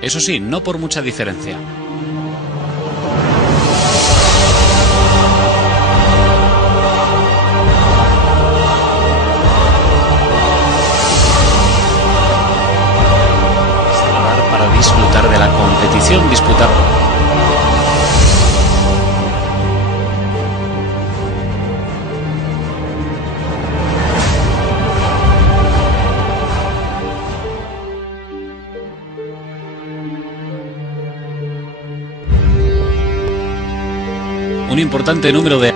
Eso sí, no por mucha diferencia. Para disfrutar de la competición disputada. Un importante número de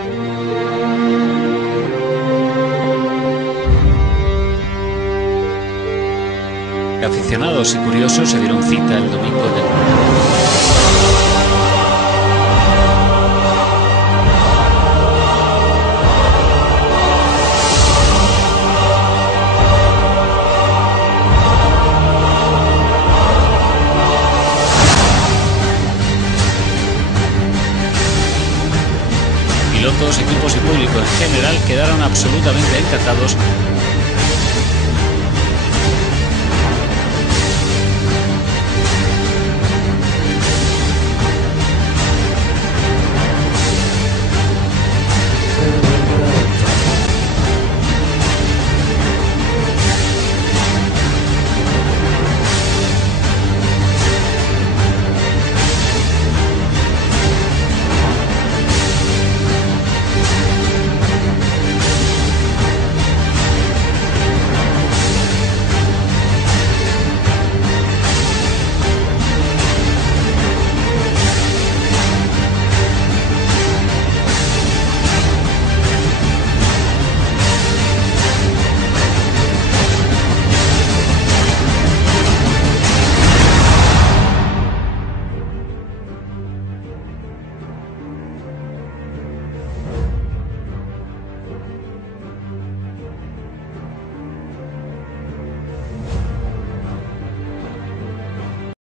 aficionados y curiosos se dieron cita el domingo en el... Pilotos, equipos y público en general quedaron absolutamente encantados